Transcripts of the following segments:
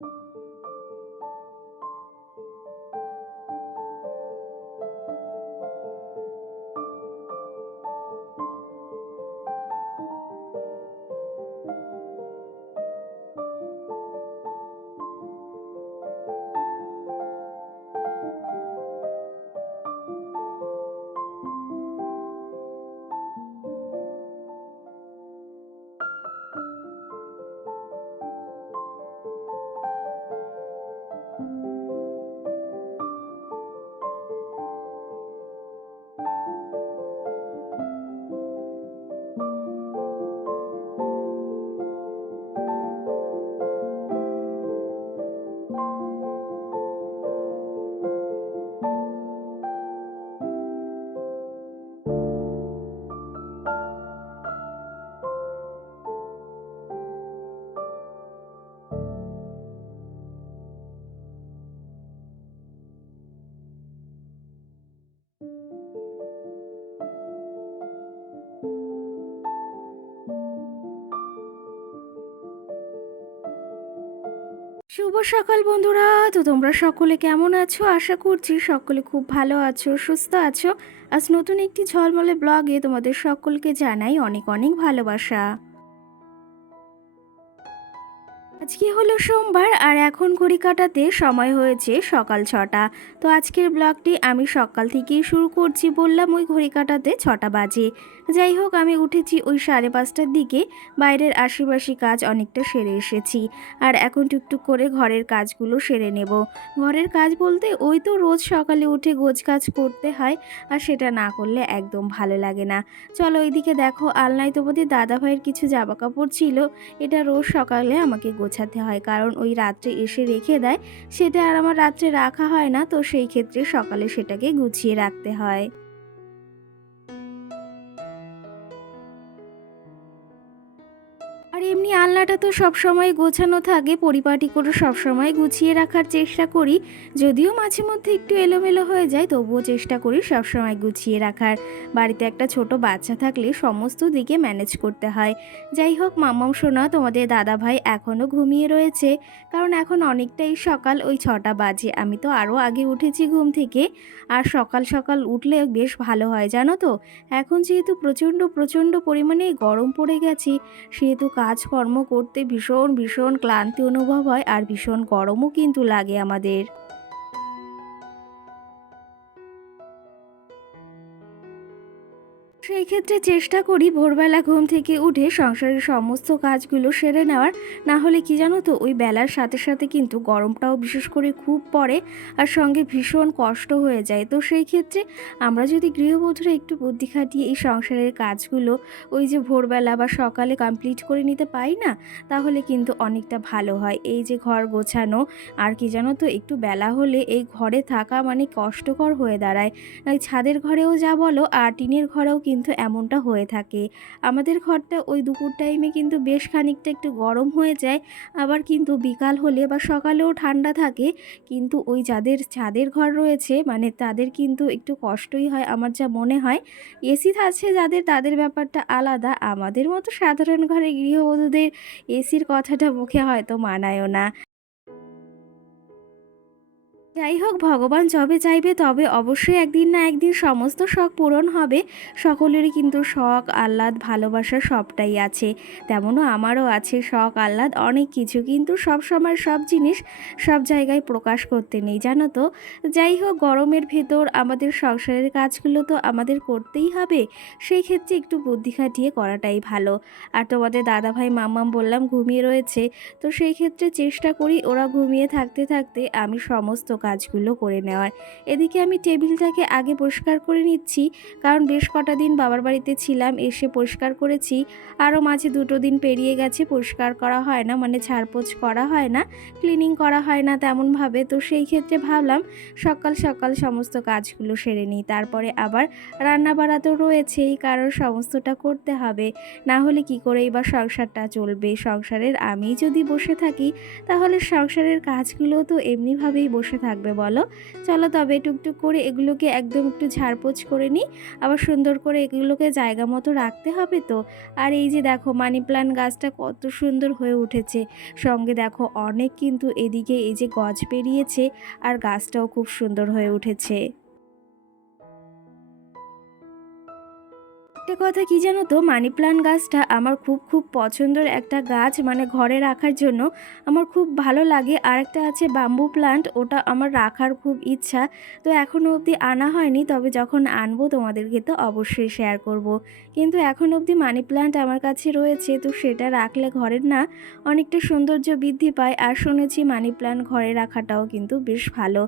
শুভ সকাল বন্ধুরা। তো তোমরা সকলে কেমন আছো? আশা করছি সকলে খুব ভালো আছো, সুস্থ আছো। আজ নতুন একটি ঝলমলে ব্লগে তোমাদের সকলকে জানাই অনেক অনেক ভালোবাসা। আজকে হলো সোমবার আর এখন ঘড়ি কাটাতে সময় হয়েছে সকাল 6টা। তো আজকের ব্লগটি আমি সকাল থেকেই শুরু করছি, বললাম ওই ঘড়ি কাটাতে 6টা বাজে। যাই হোক, আমি উঠেছি ওই 5:30টার দিকে। বাইরের আশেপাশে কাজ অনেকটা সেরে এসেছি আর এখন টুকটুক করে ঘরের কাজগুলো সেরে নেব। ঘরের কাজ বলতে ওই তো রোজ সকালে উঠে গোছ কাজ করতে হয়, আর সেটা না করলে একদম ভালো লাগে না। চলো ওইদিকে দেখো, আলনায় তোমাদের দাদাভাইয়ের কিছু জামা কাপড় ছিল। এটা রোজ সকালে আমাকে গোছাতে হয়, কারণ ওই রাত্রে এসে রেখে দেয়, সেটা আর আমার রাত্রে রাখা হয় না। তো সেই ক্ষেত্রে সকালে সেটাকে গুছিয়ে রাখতে হয়। আর এমনি আলনাটা তো সবসময় গোছানো থাকে, পরিপাটি করে সবসময় গুছিয়ে রাখার চেষ্টা করি। যদিও মাঝে মধ্যে একটু এলোমেলো হয়ে যায়, তবুও চেষ্টা করি সবসময় গুছিয়ে রাখার। বাড়িতে একটা ছোট বাচ্চা থাকলে সমস্ত দিকে ম্যানেজ করতে হয়। যাই হোক, মাম্মাম সোনা তোমাদের দাদা ভাই এখনও ঘুমিয়ে রয়েছে, কারণ এখন অনেকটাই সকাল, ওই 6টা বাজে। আমি তো আরও আগে উঠেছি ঘুম থেকে। আর সকাল সকাল উঠলে বেশ ভালো হয় জানো তো। এখন যেহেতু প্রচণ্ড প্রচণ্ড পরিমাণে গরম পড়ে গেছে, সেহেতু কাজকর্ম করতে ভীষণ ভীষণ ক্লান্তি অনুভব হয়, আর ভীষণ গরমও কিন্তু লাগে আমাদের। সেই ক্ষেত্রে চেষ্টা করি ভোরবেলা ঘুম থেকে উঠে সংসারের সমস্ত কাজগুলো সেরে নেওয়ার। না হলে কি জানো তো, ওই বেলার সাথে সাথে কিন্তু গরমটাও বিশেষ করে খুব পড়ে, আর সঙ্গে ভীষণ কষ্ট হয়ে যায়। তো সেই ক্ষেত্রে আমরা যদি গৃহবধূরা একটু বুদ্ধি খাটিয়ে এই সংসারের কাজগুলো ওই যে ভোরবেলা বা সকালে কমপ্লিট করে নিতে পারি না, তাহলে কিন্তু অনেকটা ভালো হয়। এই যে ঘর গোছানো, আর কি জানো তো, একটু বেলা হলে এই ঘরে থাকা মানে কষ্টকর হয়ে দাঁড়ায়। এই ছাদের ঘরেও যা বলো, আর টিনের ঘরেও কিন্তু এমনটা হয়ে থাকে। আমাদের ঘরটা ওই দুপুর টাইমে কিন্তু বেশ খানিকটা একটু গরম হয়ে যায়, আবার কিন্তু বিকাল হলে বা সকালেও ঠান্ডা থাকে। কিন্তু ওই যাদের ছাদের ঘর রয়েছে মানে তাদের কিন্তু একটু কষ্টই হয় আমার যা মনে হয়। এসি আছে যাদের, তাদের ব্যাপারটা আলাদা। আমাদের মতো সাধারণ ঘরে গৃহবধূদের এসির কথাটা মুখে হয়তো মানায়ও না। যাই হোক, ভগবান যবে চাইবে তবে অবশ্যই একদিন না একদিন সমস্ত শখ পূরণ হবে। সকলেরই কিন্তু শখ আহ্লাদ ভালোবাসা সবটাই আছে, তেমনও আমারও আছে শখ আহ্লাদ অনেক কিছু, কিন্তু সব সময় সব জিনিস সব জায়গায় প্রকাশ করতে নেই জানো তো। যাই হোক, গরমের ভেতর আমাদের সংসারের কাজগুলো তো আমাদের করতেই হবে, সেই ক্ষেত্রে একটু বুদ্ধি খাটিয়ে করাটাই ভালো। আর তোমাদের দাদাভাই মাম্মাম বললাম ঘুমিয়ে রয়েছে, তো সেই ক্ষেত্রে চেষ্টা করি ওরা ঘুমিয়ে থাকতে থাকতে আমি সমস্ত কাজগুলো করে নেওয়ার। এদিকে আমি টেবিলটাকে আগে পরিষ্কার করে নিচ্ছি, কারণ বেশ কটা দিন বাবার বাড়িতে ছিলাম, এসে পরিষ্কার করেছি। আরও মাঝে 2 দিন পেরিয়ে গেছে, পরিষ্কার করা হয় না, মানে ঝাড়পোছ করা হয় না, ক্লিনিং করা হয় না তেমনভাবে। তো সেই ক্ষেত্রে ভাবলাম সকাল সকাল সমস্ত কাজগুলো সেরে নিই, তারপরে আবার রান্না বাড়া তো রয়েছেই, কারণ সমস্তটা করতে হবে। না হলে কি করেই বা সংসারটা চলবে। সংসারের আমি যদি বসে থাকি, তাহলে সংসারের কাজগুলো তো এমনিভাবেই বসে থাকবে থাকবে বলো? চলো তবে টুকটুক করে এগুলোকে একদম একটু ঝাড়পোছ করে নিই, আবার সুন্দর করে এগুলোকে জায়গা মতো রাখতে হবে তো। আর এই যে দেখো মানি প্ল্যান্ট গাছটা কত সুন্দর হয়ে উঠেছে, সঙ্গে দেখো অনেক কিন্তু এদিকে এই যে গজ বেরিয়েছে, আর গাছটাও খুব সুন্দর হয়ে উঠেছে। একটা কথা কি জানো তো, মানি প্ল্যান্ট গাছটা আমার খুব খুব পছন্দের একটা গাছ, মানে ঘরে রাখার জন্য আমার খুব ভালো লাগে। আর একটা আছে বাম্বু প্লান্ট, ওটা আমার রাখার খুব ইচ্ছা, তো এখনও অবধি আনা হয়নি, তবে যখন আনবো তোমাদেরকে তো অবশ্যই শেয়ার করব। কিন্তু এখন অবধি মানি প্ল্যান্ট আমার কাছে রয়েছে, তো সেটা রাখলে ঘরের না অনেকটা সৌন্দর্য বৃদ্ধি পায়। আর শুনেছি মানি প্ল্যান্ট ঘরে রাখাটাও কিন্তু বেশ ভালো।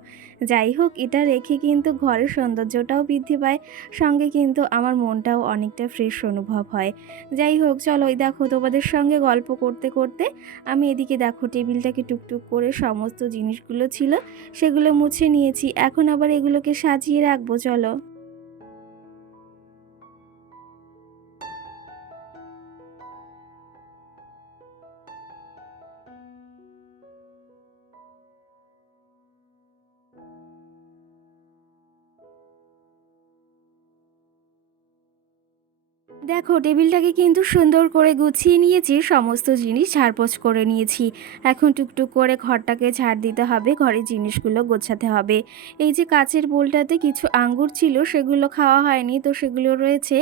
যাই হোক, এটা রেখে কিন্তু ঘরের সৌন্দর্যটাও বৃদ্ধি পায়, সঙ্গে কিন্তু আমার মনটাও অনেকটা ফ্রেশ অনুভব হয়। যাই হোক, চলো এই দেখো তোমাদের সঙ্গে গল্প করতে করতে আমি এদিকে দেখো টেবিলটাকে টুকটুক করে সমস্ত জিনিসগুলো ছিল সেগুলো মুছে নিয়েছি। এখন আবার এগুলোকে সাজিয়ে রাখবো, চলো। দেখো টেবিলটাকে কিন্তু সুন্দর করে গুছিয়ে নিয়েছি, সমস্ত জিনিস ঝাড়পোছ করে নিয়েছি। এখন টুকটুক করে ঘরটাকে ঝাড় দিতে হবে, ঘরের জিনিসগুলো গোছাতে হবে। এই যে কাচের বোলটাতে কিছু আঙ্গুর ছিল, সেগুলো খাওয়া হয়নি, তো সেগুলো রয়েছে।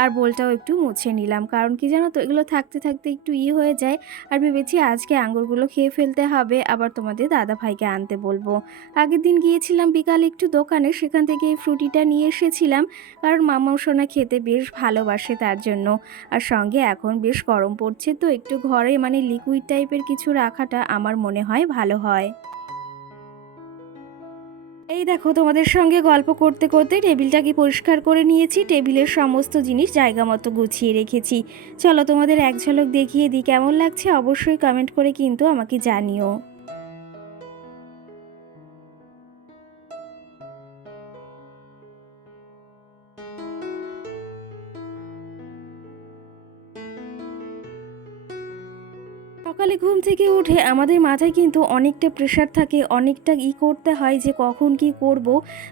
আর বোলটাও একটু মুছে নিলাম, কারণ কি জানো তো, এগুলো থাকতে থাকতে একটু হয়ে যায়। আর ভেবেছি আজকে আঙ্গুরগুলো খেয়ে ফেলতে হবে, আবার তোমাদের দাদা ভাইকে আনতে বলবো। আগের দিন গিয়েছিলাম বিকালে একটু দোকানে, সেখান থেকে এই ফ্রুটিটা নিয়ে এসেছিলাম, কারণ মামাও সোনা খেতে বেশ ভালোবাসে তার জন্য। আর সঙ্গে এখন বেশ গরম পড়ছে, তো একটু ঘরে মানে লিকুইড টাইপের কিছু রাখাটা আমার মনে হয় ভালো হয়। এই দেখো তোমাদের সঙ্গে গল্প করতে করতে টেবিলটাকে পরিষ্কার করে নিয়েছি, টেবিলের সমস্ত জিনিস জায়গা মতো গুছিয়ে রেখেছি। চলো তোমাদের এক ঝলক দেখিয়ে দিই, কেমন লাগছে অবশ্যই কমেন্ট করে কিন্তু আমাকে জানিও। সকালে ঘুম থেকে উঠে আমাদের মাথায় কিন্তু অনেকটা প্রেশার থাকে, অনেকটা করতে হয় যে কখন কি করব।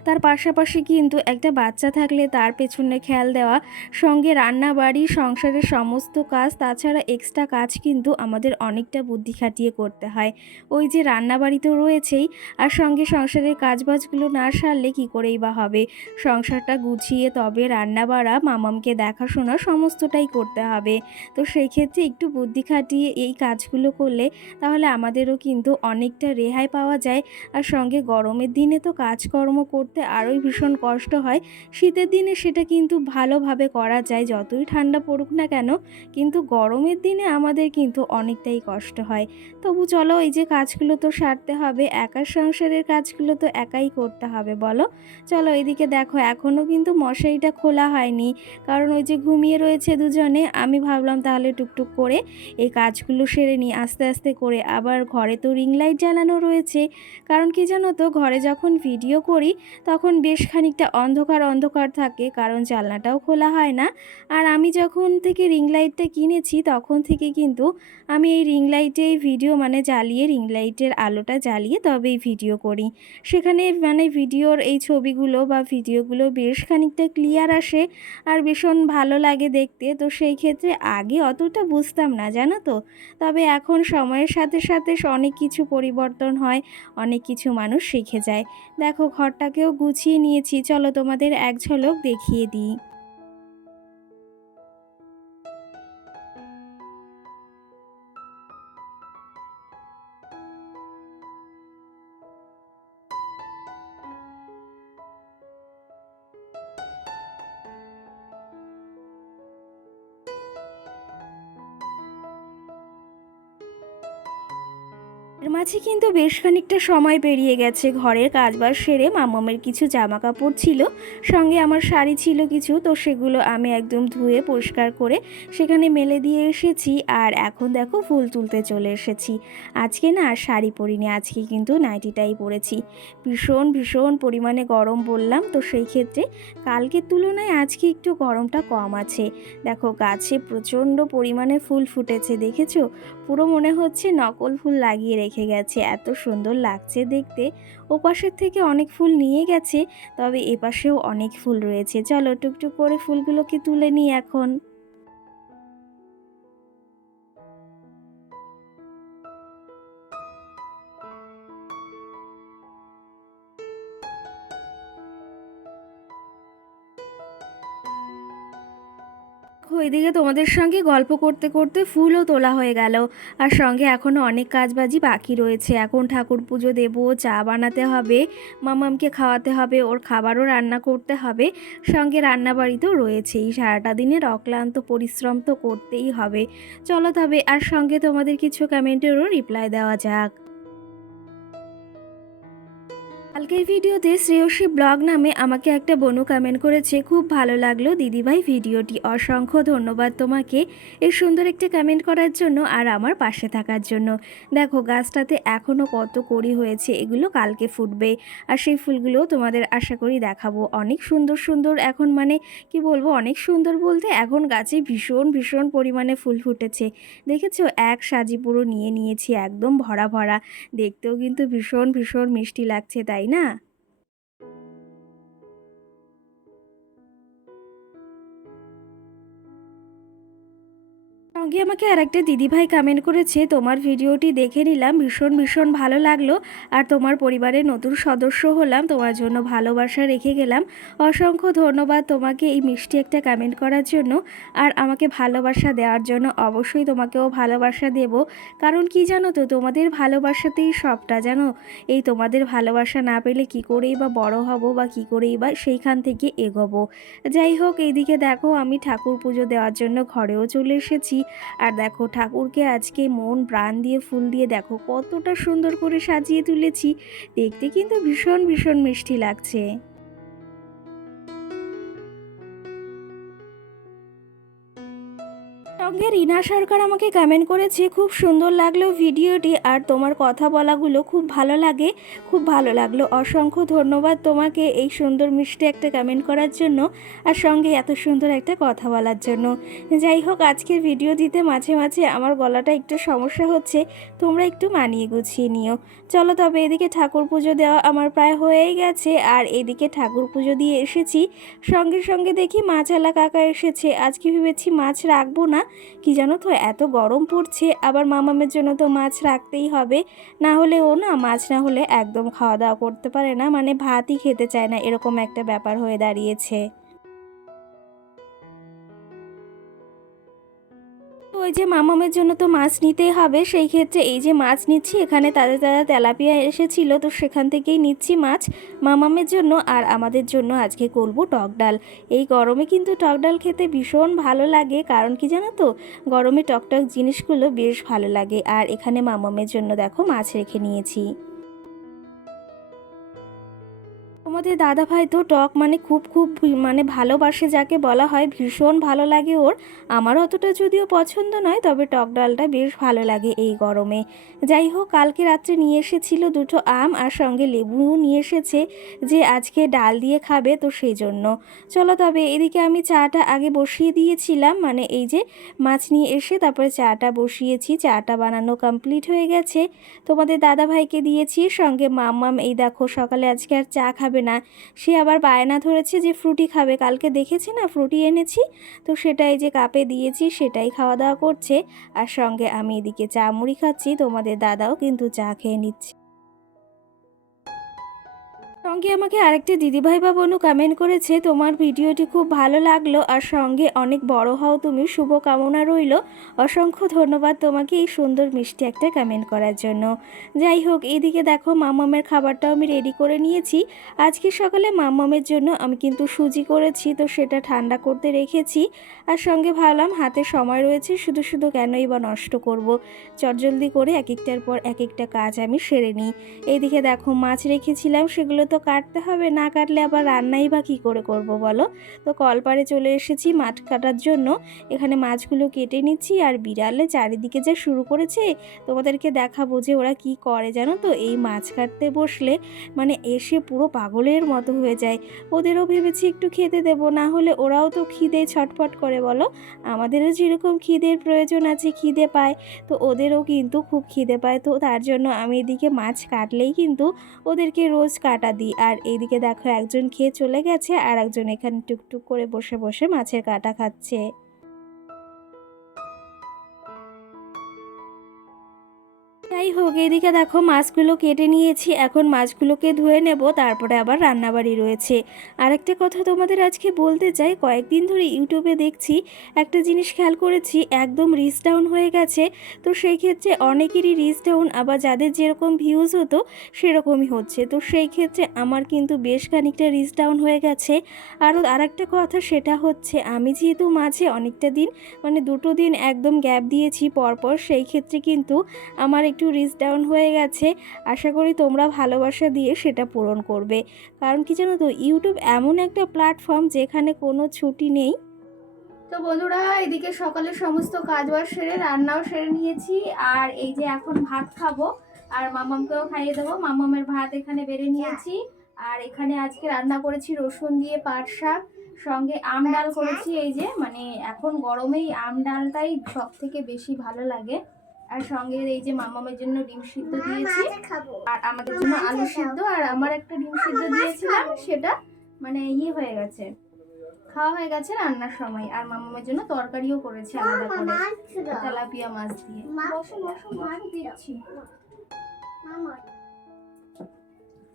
তার পাশাপাশি কিন্তু একটা বাচ্চা থাকলে তার পেছনে খেয়াল দেওয়া, সঙ্গে রান্না বাড়ি সংসারের সমস্ত কাজ, তাছাড়া এক্সট্রা কাজ কিন্তু আমাদের অনেকটা বুদ্ধি খাটিয়ে করতে হয়। ওই যে রান্না বাড়ি তো রয়েছেই, আর সঙ্গে সংসারের কাজবাজগুলো না সারলে কি করেই বা হবে। সংসারটা গুছিয়ে তবে রান্না বাড়া, মামামকে দেখাশোনা সমস্তটাই করতে হবে। তো সেই ক্ষেত্রে একটু বুদ্ধি খাটিয়ে এই কাজগুলো করলে তাহলে আমাদেরও কিন্তু অনেকটা রেহাই পাওয়া যায়। আর সঙ্গে গরমের দিনে তো কাজকর্ম করতে আরোই ভীষণ কষ্ট হয়, শীতের দিনে সেটা কিন্তু ভালোভাবে করা যায়, যতই ঠান্ডা পড়ুক না কেন, কিন্তু গরমের দিনে আমাদের কিন্তু অনেকটাই কষ্ট হয়। তবু চলো, এই যে কাজগুলো তো সারতে হবে, একার সংসারের কাজগুলো তো একাই করতে হবে বলো। চলো এদিকে দেখো, এখনও কিন্তু মশারিটা খোলা হয়নি, কারণ ওই যে ঘুমিয়ে রয়েছে দুজনে। আমি ভাবলাম তাহলে টুকটুক করে এই কাজগুলো সেরে নিই আস্তে আস্তে করে। আবার ঘরে তো রিং লাইট জ্বালানো রয়েছে, কারণ কি জানো তো, ঘরে যখন ভিডিও করি তখন বেশ খানিকটা অন্ধকার অন্ধকার থাকে, কারণ জানলাটাও খোলা হয় না। আর আমি যখন থেকে রিং লাইটটা কিনেছি তখন থেকে কিন্তু আমি এই রিং লাইটেই ভিডিও মানে জ্বালিয়ে, রিং লাইটের আলোটা জ্বালিয়ে তবেই ভিডিও করি। সেখানে মানে ভিডিওর এই ছবিগুলো বা ভিডিওগুলো বেশ খানিকটা ক্লিয়ার আসে, আর ভীষণ ভালো লাগে দেখতে। তো সেই ক্ষেত্রে আগে অতটা বুঝতাম না জানো তো, তবে এখন সময়ের সাথে সাথে অনেক কিছু পরিবর্তন হয়, অনেক কিছু মানুষ শিখে যায়। দেখো ঘরটাকেও গুছিয়ে নিয়েছি, চলো তোমাদের এক ঝলক দেখিয়ে দিই। এর মাঝে কিন্তু বেশ খানিকটা সময় পেরিয়ে গেছে, ঘরের কাজবাজ সেরে মামামের কিছু জামা কাপড় ছিল, সঙ্গে আমার শাড়ি ছিল কিছু, তো সেগুলো আমি একদম ধুয়ে পরিষ্কার করে সেখানে মেলে দিয়ে এসেছি। আর এখন দেখো ফুল তুলতে চলে এসেছি। আজকে না আর শাড়ি পরিনি, আজকে কিন্তু নাইটিটাই পরেছি। ভীষণ ভীষণ পরিমাণে গরম বললাম, তো সেই ক্ষেত্রে কালকের তুলনায় আজকে একটু গরমটা কম আছে। দেখো গাছে প্রচণ্ড পরিমাণে ফুল ফুটেছে, দেখেছো? পুরো মনে হচ্ছে নকল ফুল লাগিয়ে রেখে গেছে, এত সুন্দর লাগছে দেখতে। ওপাশের থেকে অনেক ফুল নিয়ে গেছে, তবে এপাশেও অনেক ফুল রয়েছে। চলো টুকটুক করে ফুলগুলোকে তুলে নিই এখন। ওইদিকে তোমাদের সঙ্গে গল্প করতে করতে ফুলও তোলা হয়ে গেল, আর সঙ্গে এখনও অনেক কাজবাজি বাকি রয়েছে। এখন ঠাকুর পুজো দেবো, চা বানাতে হবে, মামামকে খাওয়াতে হবে, ওর খাবারও রান্না করতে হবে, সঙ্গে রান্নাবাড়িতেও রয়েছেই। সারাটা দিনের অক্লান্ত পরিশ্রম তো করতেই হবে। চলো তবে, আর সঙ্গে তোমাদের কিছু কমেন্টেরও রিপ্লাই দেওয়া যাক। কালকের ভিডিওতে শ্রেয়সী ব্লগ নামে আমাকে একটা বনু কমেন্ট করেছে, খুব ভালো লাগলো দিদিভাই ভিডিওটি, অসংখ্য ধন্যবাদ তোমাকে এই সুন্দর একটা কমেন্ট করার জন্য আর আমার পাশে থাকার জন্য। দেখো গাছটাতে এখনও কত কড়ি হয়েছে, এগুলো কালকে ফুটবে, আর সেই ফুলগুলোও তোমাদের আশা করি দেখাবো। অনেক সুন্দর সুন্দর এখন, মানে কি বলবো, অনেক সুন্দর বলতে এখন গাছে ভীষণ ভীষণ পরিমাণে ফুল ফুটেছে। দেখেছো, এক সাজি পুরো নিয়ে নিয়েছি, একদম ভরা ভরা, দেখতেও কিন্তু ভীষণ ভীষণ মিষ্টি লাগছে, তাই না? সঙ্গে আমাকে আরেকটা দিদিভাই কমেন্ট করেছে, তোমার ভিডিওটি দেখে নিলাম, ভীষণ ভীষণ ভালো লাগলো, আর তোমার পরিবারের নতুন সদস্য হলাম, তোমার জন্য ভালোবাসা রেখে গেলাম। অসংখ্য ধন্যবাদ তোমাকে এই মিষ্টি একটা কমেন্ট করার জন্য, আর আমাকে ভালোবাসা দেওয়ার জন্য। অবশ্যই তোমাকেও ভালোবাসা দেব, কারণ কি জানো তো, তোমাদের ভালোবাসাতেই সবটা, জানো। এই তোমাদের ভালোবাসা না পেলে কি করেই বা বড় হব, বা কি করেই বা সেইখান থেকে এগোবো। যাই হোক, এইদিকে দেখো আমি ঠাকুর পুজো দেওয়ার জন্য ঘরেও চলে এসেছি। আর দেখো ঠাকুরকে আজকে মন প্রাণ দিয়ে ফুল দিয়ে দেখো কতটা সুন্দর করে সাজিয়ে তুলেছি, দেখতে কিন্তু ভীষণ ভীষণ মিষ্টি লাগছে। সঙ্গে রিনা সরকার আমাকে কমেন্ট করেছে, খুব সুন্দর লাগলো ভিডিওটি, আর তোমার কথা বলাগুলো খুব ভালো লাগে, খুব ভালো লাগলো। অসংখ্য ধন্যবাদ তোমাকে এই সুন্দর মিষ্টি একটা কমেন্ট করার জন্য, আর সঙ্গে এত সুন্দর একটা কথা বলার জন্য। যাই হোক, আজকের ভিডিও দিতে মাঝে মাঝে আমার গলাটা একটু সমস্যা হচ্ছে, তোমরা একটু মানিয়ে গুছিয়ে নিও। চলো তবে, এদিকে ঠাকুর পুজো দেওয়া আমার প্রায় হয়েই গেছে, আর এদিকে ঠাকুর পুজো দিয়ে এসেছি, সঙ্গে সঙ্গে দেখি মাছওয়ালা কাকা এসেছে। আজকে ভেবেছি মাছ রাখবো না, কি জানো তো, এত গরম পড়ছে, আবার মামামের জন্য তো মাছ রাখতেই হবে, না হলে ও না মাছ না হলে একদম খাওয়া দাওয়া করতে পারে না, মানে ভাতই খেতে চায় না, এরকম একটা ব্যাপার হয়ে দাঁড়িয়েছে। তো ওই যে মামামের জন্য তো মাছ নিতেই হবে, সেই ক্ষেত্রে এই যে মাছ নিচ্ছি, এখানে তাজা তাজা তেলাপিয়া এসেছিল, তো সেখান থেকেই নিচ্ছি মাছ মামামের জন্য, আর আমাদের জন্য আজকে করব টক ডাল। এই গরমে কিন্তু টক ডাল খেতে ভীষণ ভালো লাগে, কারণ কি জানো তো, গরমে টকটক জিনিসগুলো বেশ ভালো লাগে। আর এখানে মামামের জন্য দেখো মাছ রেখে নিয়েছি। তোমাদের দাদাভাই তো টক মানে খুব খুব মানে ভালোবাসে, যাকে বলা হয়, ভীষণ ভালো লাগে ওর। আমার অতটা যদিও পছন্দ নয়, তবে টক ডালটা বেশ ভালো লাগে এই গরমে। যাই হোক, কালকে রাত্রে নিয়ে এসেছিল দুটো আম, আর সঙ্গে লেবুও নিয়ে এসেছে, যে আজকে ডাল দিয়ে খাবে, তো সেই জন্য। চলো তবে, এদিকে আমি চাটা আগে বসিয়ে দিয়েছিলাম, মানে এই যে মাছ নিয়ে এসে তারপরে চাটা বসিয়েছি, চাটা বানানো কমপ্লিট হয়ে গেছে, তোমাদের দাদাভাইকে দিয়েছি। সঙ্গে মাম্মাম এই দেখো সকালে আজকে আর চা খাবে না, সে আবার বায়না ধরেছে যে ফ্রুটি খাবে, কালকে দেখেছি না ফ্রুটি এনেছি, তো সেটাই যে কাপে দিয়েছি সেটাই খাওয়া দাওয়া করছে। আর সঙ্গে আমি এদিকে চা মুড়ি খাচ্ছি, তোমাদের দাদাও কিন্তু চা খেয়ে নিচ্ছে। সঙ্গে আমাকে আরেকটি দিদিভাই বা বোনও কমেন্ট করেছে, তোমার ভিডিওটি খুব ভালো লাগলো, আর সঙ্গে অনেক বড় হও তুমি, শুভ কামনা রইল। অসংখ্য ধন্যবাদ তোমাকে এই সুন্দর মিষ্টি একটা কমেন্ট করার জন্য। যাই হোক, এইদিকে দেখো মামামের খাবারটাও আমি রেডি করে নিয়েছি। আজকে সকালে মামামের জন্য আমি কিন্তু সুজি করেছি, তো সেটা ঠান্ডা করতে রেখেছি, আর সঙ্গে ভাবলাম হাতে সময় রয়েছে, শুধু শুধু কেনই বা নষ্ট করব, চটজলদি করে এক একটার পর এক একটা কাজ আমি সেরে নিই। এইদিকে দেখো মাছ রেখেছিলাম, সেগুলো তো কাটতে হবে, না কাটলে আবার রান্নাই বা কী করে করব বলো। তো কলপাড়ে চলে এসেছি মাছ কাটার জন্য। এখানে মাছগুলো কেটে নিচ্ছি, আর বিড়ালে চারিদিকে যে শুরু করেছে, তোমাদেরকে দেখাবো যে ওরা কি করে জানো তো। এই মাছ কাটতে বসলে মানে এসে পুরো পাগলের মতো হয়ে যায়। ওদেরও ভেবেছি একটু খেতে দেবো, না হলে ওরাও তো খিদে ছটফট করে বলো। আমাদেরও যেরকম খিদের প্রয়োজন আছে, খিদে পায়, তো ওদেরও কিন্তু খুব খিদে পায়। তো তার জন্য আমি এদিকে মাছ কাটলেই কিন্তু ওদেরকে রোজ কাটা দিই। আর এইদিকে দেখো একজন খেয়ে চলে গেছে, আর একজন এখানে টুকটুক করে বসে বসে মাছের কাটা খাচ্ছে। যাই হোক, এদিকে দেখো মাছগুলো কেটে নিয়েছি, এখন মাছগুলোকে ধুয়ে নেব, তারপরে আবার রান্নাবাড়ি রয়েছে। আরেকটা কথা তোমাদের আজকে বলতে চাই, কয়েকদিন ধরে ইউটিউবে দেখছি একটা জিনিস খেয়াল করেছি, একদম রিচ ডাউন হয়ে গেছে। তো সেই ক্ষেত্রে অনেকেরই রিচ ডাউন, আবার যাদের যেরকম ভিউজ হতো সেরকমই হচ্ছে। তো সেই ক্ষেত্রে আমার কিন্তু বেশ খানিকটা রিচ ডাউন হয়ে গেছে। আরেকটা কথা সেটা হচ্ছে, আমি যেহেতু মাঝে অনেকটা দিন মানে 2 দিন একদম গ্যাপ দিয়েছি পরপর, সেই ক্ষেত্রে কিন্তু আমার একটু রিচ ডাউন হয়ে গেছে। আশা করি তোমরা ভালোবাসা দিয়ে সেটা পূরণ করবে। কারণ কি জানো তো, ইউটিউব এমন একটা প্ল্যাটফর্ম যেখানে কোনো ছুটি নেই। তো বন্ধুরা, এদিকে সকালে সমস্ত কাজবাজ সেরে রান্নাও সেরে নিয়েছি, আর এই যে এখন ভাত খাবো, আর মামামকেও খাইয়ে দেবো। মামামের ভাত এখানে বেড়ে নিয়েছি, আর এখানে আজকে রান্না করেছি রসুন দিয়ে পাট শাক, সঙ্গে আম ডাল করেছি। এই যে মানে এখন গরমেই আম ডালটাই সব থেকে বেশি ভালো লাগে। আর সঙ্গে এই যে মামামের জন্য ডিম সিদ্ধ দিয়েছি, আর আমাদের জন্য আলু সিদ্ধ। আর আমার একটা ডিম সিদ্ধ দিয়েছিলাম, সেটা মানে হয়ে গেছে, খাওয়া হয়ে গেছে রান্নার সময়। আর মামামের জন্য তরকারিও করেছে আলাদা করে, তেলাপিয়া মাছ দিয়ে। দিচ্ছি।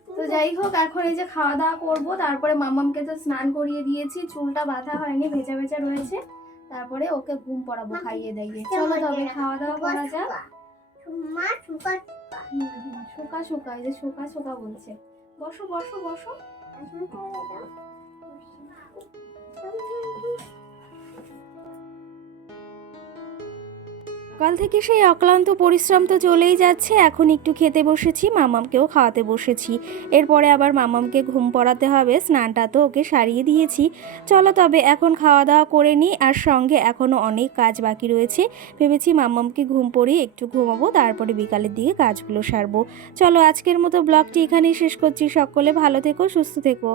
তো যাই হোক, এখন এই যে খাওয়া দাওয়া করবো, তারপরে মামামকে তো স্নান করিয়ে দিয়েছি, চুলটা বাঁধা হয়নি, ভেজা ভেজা রয়েছে, তারপরে ওকে ঘুম পড়াবো খাইয়ে দাইয়ে। চলো তবে খাওয়া দাওয়া করা যাক। শোকা শোকা, এই যে শোকা শোকা বলছে। বসো বসো বসো। সকাল থেকে সেই অক্লান্ত পরিশ্রম তো চলেই যাচ্ছে। এখন একটু খেতে বসেছি, মামামকেও খাওয়াতে বসেছি। এরপরে আবার মামামকে ঘুম পড়াতে হবে, স্নানটা তো ওকে সারিয়ে দিয়েছি। চলো তবে এখন খাওয়া দাওয়া করে নিই, আর সঙ্গে এখনও অনেক কাজ বাকি রয়েছে। ভেবেছি মামামকে ঘুম পড়িয়ে একটু ঘুমাবো, তারপরে বিকালের দিকে কাজগুলো সারবো। চলো আজকের মতো ব্লগটি এখানেই শেষ করছি। সকলে ভালো থেকো, সুস্থ থেকো।